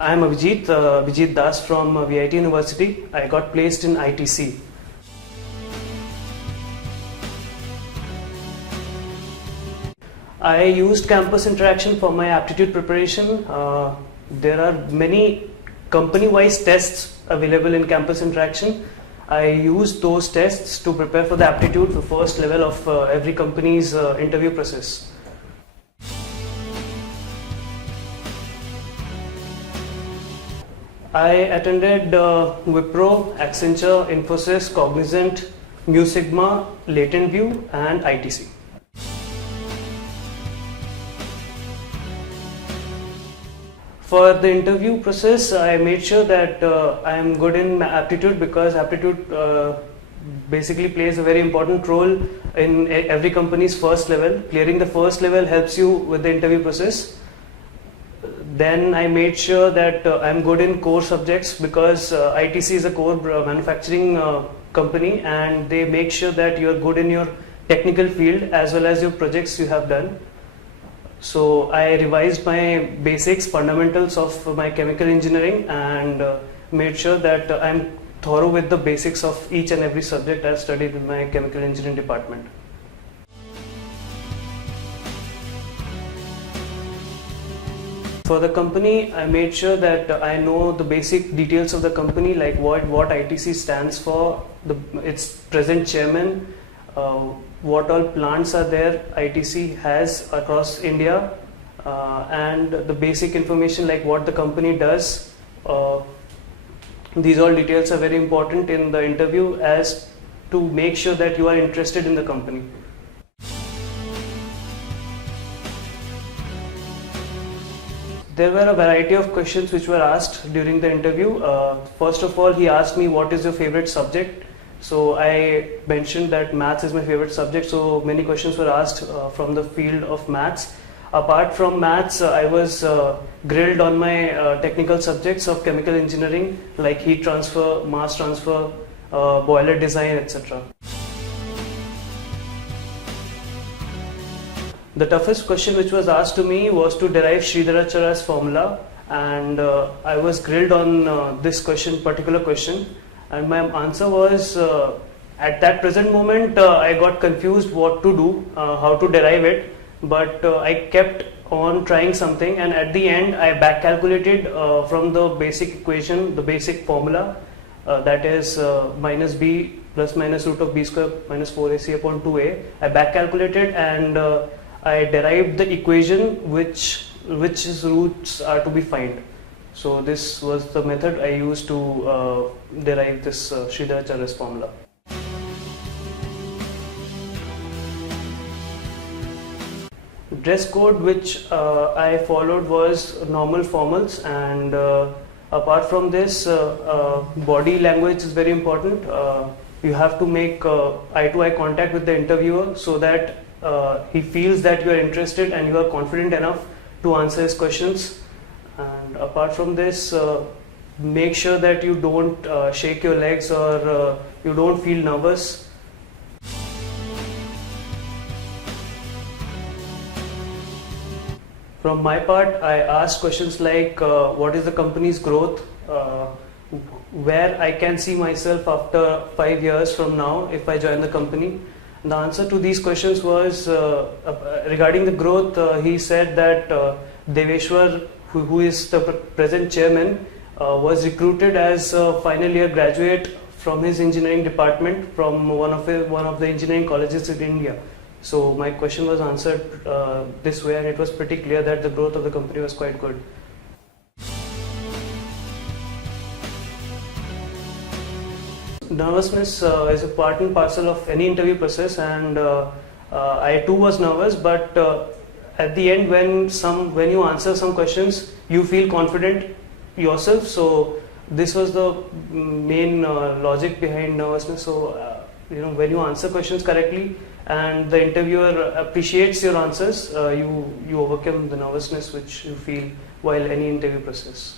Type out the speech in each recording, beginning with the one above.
I am Abhijit Das from VIT University. I got placed in ITC. I used campus interaction for my aptitude preparation. There are many company-wise tests available in campus interaction. I used those tests to prepare for the aptitude, the first level of every company's interview process. I attended Wipro, Accenture, Infosys, Cognizant, Mu Sigma, Latent View and ITC. For the interview process, I made sure that I am good in aptitude, because aptitude basically plays a very important role in every company's first level. Clearing the first level helps you with the interview process. Then I made sure that I'm good in core subjects, because ITC is a core manufacturing company, and they make sure that you're good in your technical field as well as your projects you have done. So I revised my basics, fundamentals of my chemical engineering, and made sure that I'm thorough with the basics of each and every subject I've studied in my chemical engineering department. For the company, I made sure that I know the basic details of the company, like what ITC stands for, its present chairman, what all plants are there ITC has across India, and the basic information like what the company does. These all details are very important in the interview, as to make sure that you are interested in the company. There were a variety of questions which were asked during the interview. First of all, he asked me, what is your favorite subject? So I mentioned that maths is my favorite subject, so many questions were asked from the field of maths. Apart from maths, I was grilled on my technical subjects of chemical engineering, like heat transfer, mass transfer, boiler design, etc. The toughest question which was asked to me was to derive Sridharacharya's formula, and I was grilled on this particular question. And my answer was, at that present moment, I got confused what to do, how to derive it, but I kept on trying something, and at the end I back calculated from the basic equation, the basic formula, that is minus b plus minus root of b square minus 4ac upon 2a. I back calculated, and I derived the equation which roots are to be found. So this was the method I used to derive this Sridharacharya's formula. Dress code which I followed was normal formals, and apart from this, body language is very important. You have to make eye-to-eye contact with the interviewer, so that he feels that you are interested and you are confident enough to answer his questions. And apart from this, make sure that you don't shake your legs, or you don't feel nervous. From my part, I asked questions like what is the company's growth, where I can see myself after 5 years from now if I join the company. The answer to these questions was, regarding the growth, he said that Deveshwar, who is the present chairman, was recruited as a final year graduate from his engineering department from one of the engineering colleges in India. So my question was answered this way, and it was pretty clear that the growth of the company was quite good. Nervousness is a part and parcel of any interview process, and I too was nervous, but at the end, when you answer some questions, you feel confident yourself. So this was the main logic behind nervousness. So when you answer questions correctly and the interviewer appreciates your answers, you overcome the nervousness which you feel while any interview process.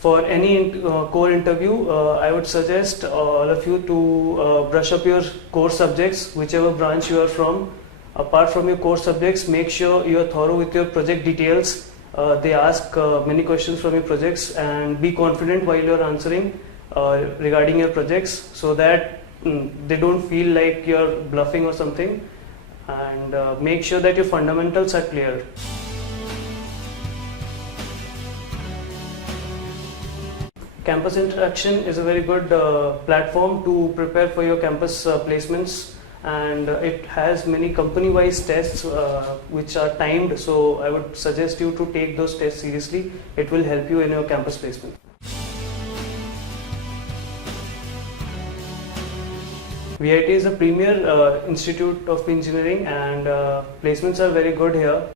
For any core interview, I would suggest all of you to brush up your core subjects, whichever branch you are from. Apart from your core subjects, make sure you are thorough with your project details. They ask many questions from your projects, and be confident while you are answering regarding your projects, so that they don't feel like you're bluffing or something. And make sure that your fundamentals are clear. Campus Interaction is a very good platform to prepare for your campus placements, and it has many company-wise tests which are timed, so I would suggest you to take those tests seriously. It will help you in your campus placement. VIT is a premier institute of engineering, and placements are very good here.